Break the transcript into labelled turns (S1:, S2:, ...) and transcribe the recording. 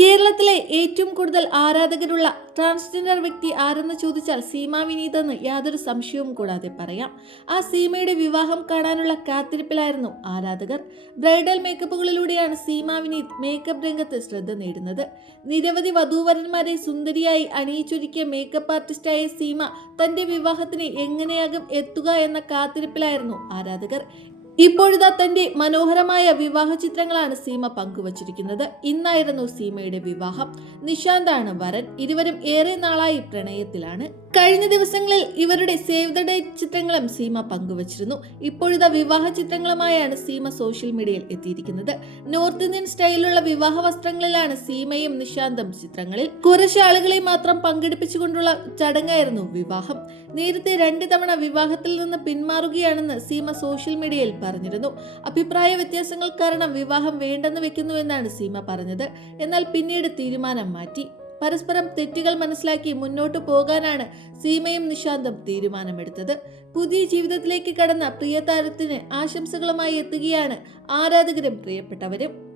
S1: കേരളത്തിലെ ഏറ്റവും കൂടുതൽ ആരാധകരുള്ള ട്രാൻസ്ജെൻഡർ വ്യക്തി ആരെന്ന് ചോദിച്ചാൽ സീമ വിനീതെന്ന് യാതൊരു സംശയവും കൂടാതെ പറയാം. ആ സീമയുടെ വിവാഹം കാണാനുള്ള കാത്തിരിപ്പിലായിരുന്നു ആരാധകർ. ബ്രൈഡൽ മേക്കപ്പുകളിലൂടെയാണ് സീമ വിനീത് മേക്കപ്പ് രംഗത്ത് ശ്രദ്ധ നേടുന്നത്. നിരവധി വധൂവരന്മാരെ സുന്ദരിയായി അണിയിച്ചൊരുക്കിയ മേക്കപ്പ് ആർട്ടിസ്റ്റായ സീമ തന്റെ വിവാഹത്തിന് എങ്ങനെയാകും എത്തുക എന്ന കാത്തിരിപ്പിലായിരുന്നു ആരാധകർ. ഇപ്പോഴിതാ തന്റെ മനോഹരമായ വിവാഹ ചിത്രങ്ങളാണ് സീമ പങ്കുവച്ചിരിക്കുന്നത്. ഇന്നായിരുന്നു സീമയുടെ വിവാഹം. നിശാന്താണ് വരൻ. ഇരുവരും ഏറെ നാളായി പ്രണയത്തിലാണ്. കഴിഞ്ഞ ദിവസങ്ങളിൽ ഇവരുടെ സേവ് ദ ഡേ ചിത്രങ്ങളും സീമ പങ്കുവച്ചിരുന്നു. ഇപ്പോഴത്തെ വിവാഹ ചിത്രങ്ങളുമായാണ് സീമ സോഷ്യൽ മീഡിയയിൽ എത്തിയിരിക്കുന്നത്. നോർത്ത് ഇന്ത്യൻ സ്റ്റൈലിലുള്ള വിവാഹ വസ്ത്രങ്ങളിലാണ് സീമയും നിശാന്തും ചിത്രങ്ങളിൽ. കുറച്ച് ആളുകളെ മാത്രം പങ്കെടുപ്പിച്ചുകൊണ്ടുള്ള ചടങ്ങായിരുന്നു വിവാഹം. നേരത്തെ രണ്ട് തവണ വിവാഹത്തിൽ നിന്ന് പിന്മാറുകയാണെന്ന് സീമ സോഷ്യൽ മീഡിയയിൽ പറഞ്ഞിരുന്നു. അഭിപ്രായ വ്യത്യാസങ്ങൾ കാരണം വിവാഹം വേണ്ടെന്ന് വെക്കുന്നുവെന്നാണ് സീമ പറഞ്ഞത്. എന്നാൽ പിന്നീട് തീരുമാനം മാറ്റി. പരസ്പരം തെറ്റുകൾ മനസ്സിലാക്കി മുന്നോട്ടു പോകാനാണ് സീമയും നിശാന്തും തീരുമാനമെടുത്തത്. പുതിയ ജീവിതത്തിലേക്ക് കടന്ന പ്രിയ താരത്തിന് ആശംസകളുമായി എത്തുകയാണ് ആരാധകരും പ്രിയപ്പെട്ടവരും.